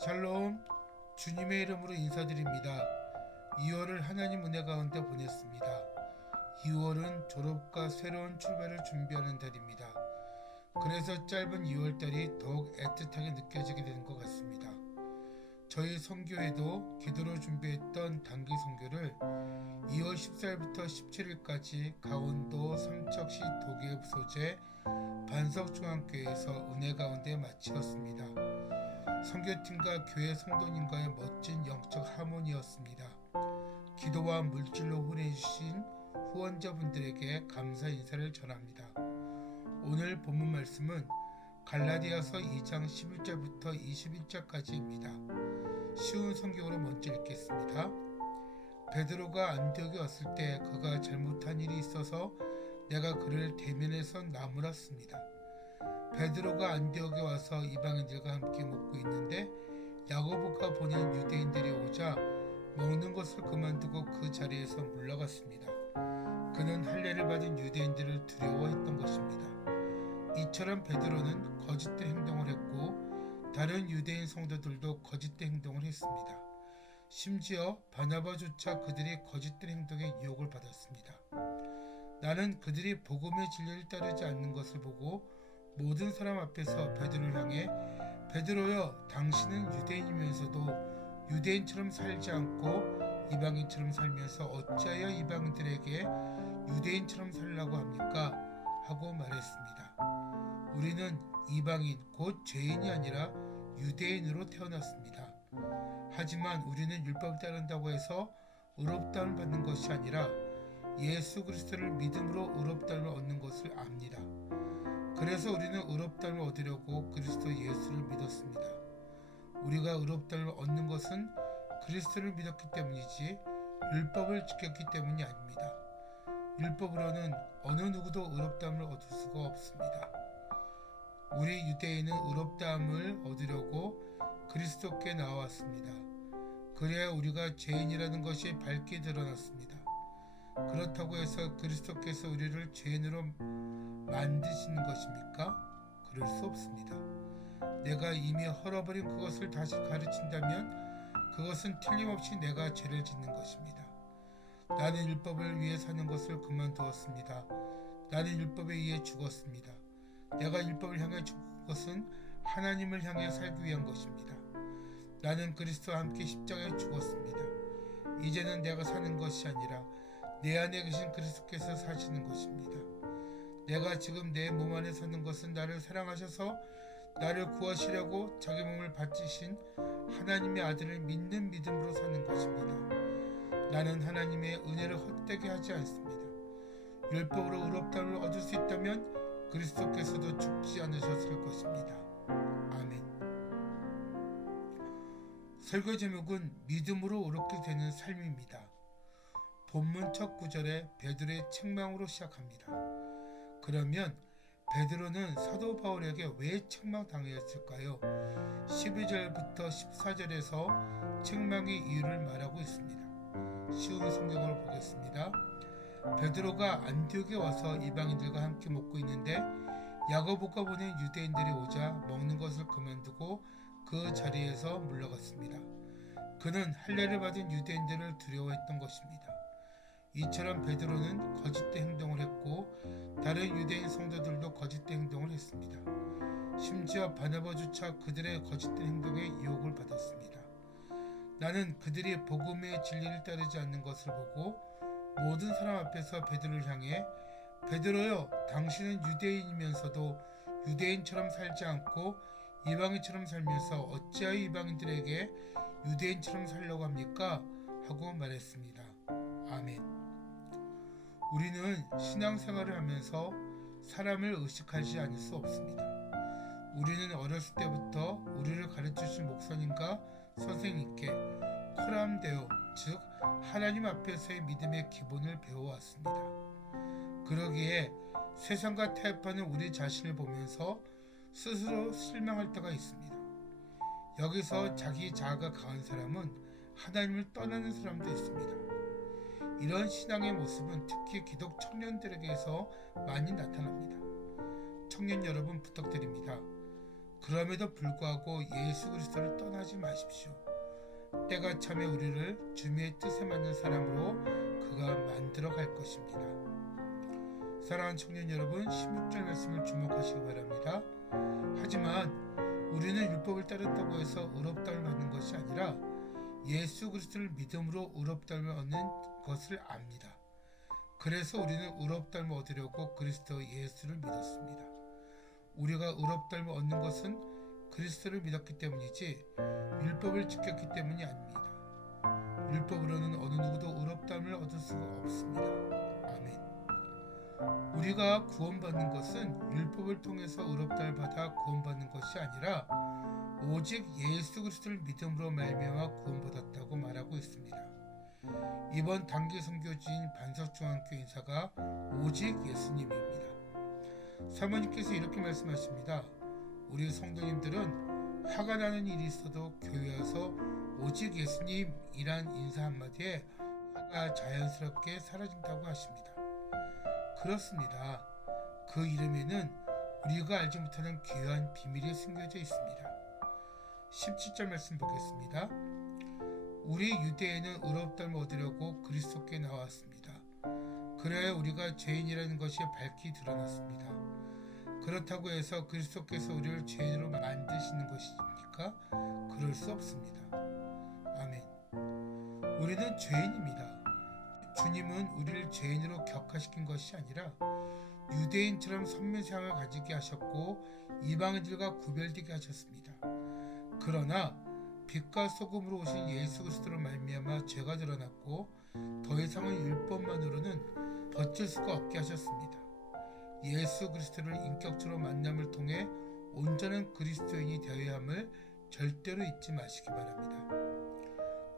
샬롬, 주님의 이름으로 인사드립니다. 2월을 하나님 은혜 가운데 보냈습니다. 2월은 졸업과 새로운 출발을 준비하는 달입니다. 그래서 짧은 2월달이 더욱 애틋하게 느껴지게 되는 것 같습니다. 저희 선교회도 기도로 준비했던 단기 선교를 2월 14일부터 17일까지 강원도 삼척시 도계읍 소재 반석중앙교회에서 은혜 가운데 마치었습니다. 선교팀과 교회 성도님과의 멋진 영적 하모니였습니다. 기도와 물질로 후원해주신 후원자분들에게 감사 인사를 전합니다. 오늘 본문 말씀은 갈라디아서 2장 11절부터 21절까지입니다. 쉬운 성경으로 먼저 읽겠습니다. 베드로가 안디옥에 왔을 때 그가 잘못한 일이 있어서 내가 그를 대면해서 나무랐습니다. 베드로가 안디옥에 와서 이방인들과 함께 먹고 있는데 야고보가 보낸 유대인들이 오자 먹는 것을 그만두고 그 자리에서 물러갔습니다. 그는 할례를 받은 유대인들을 두려워했던 것입니다. 이처럼 베드로는 거짓된 행동을 했고 다른 유대인 성도들도 거짓된 행동을 했습니다. 심지어 바나바조차 그들이 거짓된 행동에 유혹을 받았습니다. 나는 그들이 복음의 진리를 따르지 않는 것을 보고 모든 사람 앞에서 베드로를 향해 베드로여, 당신은 유대인이면서도 유대인처럼 살지 않고 이방인처럼 살면서 어찌하여 이방인들에게 유대인처럼 살라고 합니까? 하고 말했습니다. 우리는 이방인 곧 죄인이 아니라 유대인으로 태어났습니다. 하지만 우리는 율법을 따른다고 해서 의롭다움을 받는 것이 아니라 예수 그리스도를 믿음으로 의롭다움을 얻는 것을 압니다. 그래서 우리는 의롭다움을 얻으려고 그리스도 예수를 믿었습니다. 우리가 의롭다움을 얻는 것은 그리스도를 믿었기 때문이지 율법을 지켰기 때문이 아닙니다. 율법으로는 어느 누구도 의롭다움을 얻을 수가 없습니다. 우리 유대인은 의롭다움을 얻으려고 그리스도께 나왔습니다. 그래야 우리가 죄인이라는 것이 밝게 드러났습니다. 그렇다고 해서 그리스도께서 우리를 죄인으로 만드시는 것입니까? 그럴 수 없습니다. 내가 이미 헐어버린 그것을 다시 가르친다면 그것은 틀림없이 내가 죄를 짓는 것입니다. 나는 율법을 위해 사는 것을 그만두었습니다. 나는 율법에 의해 죽었습니다. 내가 율법을 향해 죽은 것은 하나님을 향해 살기 위한 것입니다. 나는 그리스도와 함께 십자가에 죽었습니다. 이제는 내가 사는 것이 아니라 내 안에 계신 그리스도께서 사시는 것입니다. 내가 지금 내 몸 안에 사는 것은 나를 사랑하셔서 나를 구하시려고 자기 몸을 바치신 하나님의 아들을 믿는 믿음으로 사는 것입니다. 나는 하나님의 은혜를 헛되게 하지 않습니다. 율법으로 의롭다움을 얻을 수 있다면 그리스도께서도 죽지 않으셨을 것입니다. 아멘. 설교 제목은 믿음으로 의롭게 되는 삶입니다. 본문 첫 구절에 베드로의 책망으로 시작합니다. 그러면 베드로는 사도 바울에게 왜 책망당했을까요? 12절부터 14절에서 책망의 이유를 말하고 있습니다. 쉬운 성경을 보겠습니다. 베드로가 안디옥에 와서 이방인들과 함께 먹고 있는데 야고보가 보낸 유대인들이 오자 먹는 것을 그만두고 그 자리에서 물러갔습니다. 그는 할례를 받은 유대인들을 두려워했던 것입니다. 이처럼 베드로는 거짓된 행동을 했고 다른 유대인 성도들도 거짓된 행동을 했습니다. 심지어 바나바조차 그들의 거짓된 행동에 유혹을 받았습니다. 나는 그들이 복음의 진리를 따르지 않는 것을 보고 모든 사람 앞에서 베드로를 향해 베드로여, 당신은 유대인이면서도 유대인처럼 살지 않고 이방인처럼 살면서 어찌하여 이방인들에게 유대인처럼 살려고 합니까? 하고 말했습니다. 아멘. 우리는 신앙생활을 하면서 사람을 의식하지 않을 수 없습니다. 우리는 어렸을 때부터 우리를 가르쳐주신 목사님과 선생님께 코람데오, 즉 하나님 앞에서의 믿음의 기본을 배워왔습니다. 그러기에 세상과 타협하는 우리 자신을 보면서 스스로 실망할 때가 있습니다. 여기서 자기 자아가 강한 사람은 하나님을 떠나는 사람도 있습니다. 이런 신앙의 모습은 특히 기독 청년들에게서 많이 나타납니다. 청년 여러분 부탁드립니다. 그럼에도 불구하고 예수 그리스도를 떠나지 마십시오. 때가 차면 우리를 주님의 뜻에 맞는 사람으로 그가 만들어 갈 것입니다. 사랑하는 청년 여러분, 16절 말씀을 주목하시기 바랍니다. 하지만 우리는 율법을 따른다고 해서 의롭다움을 받는 것이 아니라 예수 그리스도를 믿음으로 의롭다움을 얻는 것을 압니다. 그래서 우리는 의롭다움을 얻으려고 그리스도 예수를 믿었습니다. 우리가 의롭다움을 얻는 것은 그리스도를 믿었기 때문이지 율법을 지켰기 때문이 아닙니다. 율법으로는 어느 누구도 의롭다움을 얻을 수가 없습니다. 아멘. 우리가 구원받는 것은 율법을 통해서 의롭다움을 받아 구원받는 것이 아니라 오직 예수 그리스도를 믿음으로 말미암아 구원받았다고 말하고 있습니다. 이번 단기 선교지인 반석중앙교회 인사가 오직 예수님입니다. 사모님께서 이렇게 말씀하십니다. 우리 성도님들은 화가 나는 일이 있어도 교회에 와서 오직 예수님이란 인사 한마디에 화가 자연스럽게 사라진다고 하십니다. 그렇습니다. 그 이름에는 우리가 알지 못하는 귀한 비밀이 숨겨져 있습니다. 17절 말씀 보겠습니다. 우리 유대인은 의롭다움을 얻으려고 그리스도께 나왔습니다. 그래야 우리가 죄인이라는 것이 밝히 드러났습니다. 그렇다고 해서 그리스도께서 우리를 죄인으로 만드시는 것입니까? 그럴 수 없습니다. 아멘. 우리는 죄인입니다. 주님은 우리를 죄인으로 격화시킨 것이 아니라 유대인처럼 선민상을 가지게 하셨고 이방인들과 구별되게 하셨습니다. 그러나 빛과 소금으로 오신 예수 그리스도로 말미암아 죄가 드러났고 더 이상은 율법만으로는 버틸 수가 없게 하셨습니다. 예수 그리스도를 인격적으로 만남을 통해 온전한 그리스도인이 되어야 함을 절대로 잊지 마시기 바랍니다.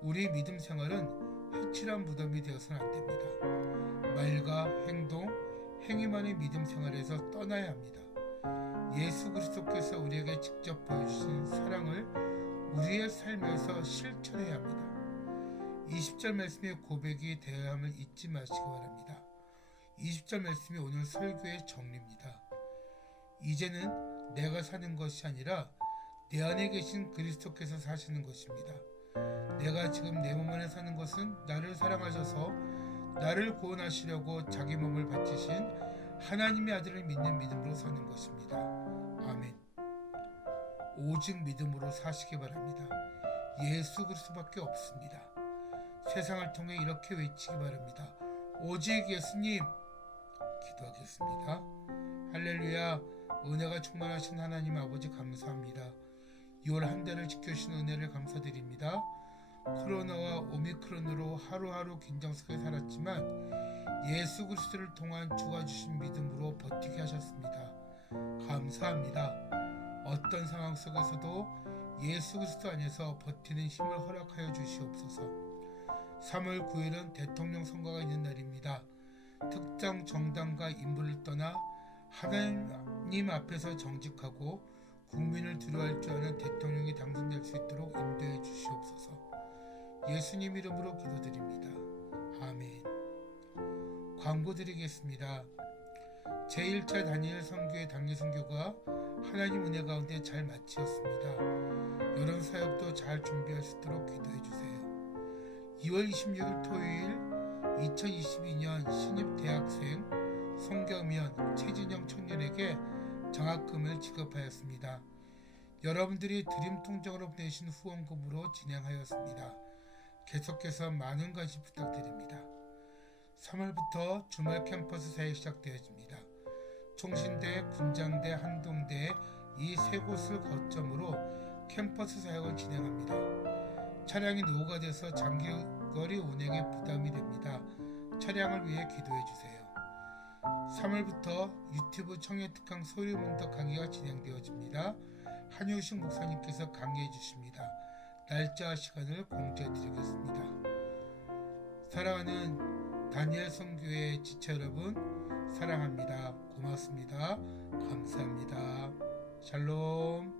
우리 믿음 생활은 회칠한 무덤이 되어서는 안 됩니다. 말과 행동, 행위만의 믿음 생활에서 떠나야 합니다. 예수 그리스도께서 우리에게 직접 보여주신 사랑을 우리의 삶에서 실천해야 합니다. 20절 말씀의 고백이 되어야 함을 잊지 마시기 바랍니다. 20절 말씀이 오늘 설교의 정리입니다. 이제는 내가 사는 것이 아니라 내 안에 계신 그리스도께서 사시는 것입니다. 내가 지금 내 몸 안에 사는 것은 나를 사랑하셔서 나를 구원하시려고 자기 몸을 바치신 하나님의 아들을 믿는 믿음으로 사는 것입니다. 아멘. 오직 믿음으로 사시기 바랍니다. 예수 그리스도밖에 없습니다. 세상을 통해 이렇게 외치기 바랍니다. 오직 예수님. 기도하겠습니다. 할렐루야. 은혜가 충만하신 하나님 아버지 감사합니다. 6월 한 달을 지켜주신 은혜를 감사드립니다. 코로나와 오미크론으로 하루하루 긴장 속에 살았지만 예수 그리스도를 통한 주가 주신 믿음으로 버티게 하셨습니다. 감사합니다. 어떤 상황 속에서도 예수 그리스도 안에서 버티는 힘을 허락하여 주시옵소서. 3월 9일은 대통령 선거가 있는 날입니다. 특정 정당과 인물을 떠나 하나님 앞에서 정직하고 국민을 두려워할 줄 아는 대통령이 당선될 수 있도록 인도해 주시옵소서. 예수님 이름으로 기도드립니다. 아멘. 광고 드리겠습니다. 제1차 다니엘 선교의 단기 선교가 하나님 은혜 가운데 잘 마치었습니다. 여름 사역도 잘 준비할 수 있도록 기도해 주세요. 2월 26일 토요일 2022년 신입 대학생 송경면 최진영 청년에게 장학금을 지급하였습니다. 여러분들이 드림 통장으로 보내신 후원금으로 진행하였습니다. 계속해서 많은 관심 부탁드립니다. 3월부터 주말 캠퍼스 사역이 시작되어집니다. 총신대, 군장대, 한동대 이 세 곳을 거점으로 캠퍼스 사역을 진행합니다. 차량이 노후가 돼서 장기거리 운행에 부담이 됩니다. 차량을 위해 기도해 주세요. 3월부터 유튜브 청년특강 소리문덕 강의가 진행되어집니다. 한효식 목사님께서 강의해 주십니다. 날짜와 시간을 공지해 드리겠습니다. 사랑하는 다니엘 선교회 지체 여러분, 사랑합니다. 고맙습니다. 감사합니다. 샬롬.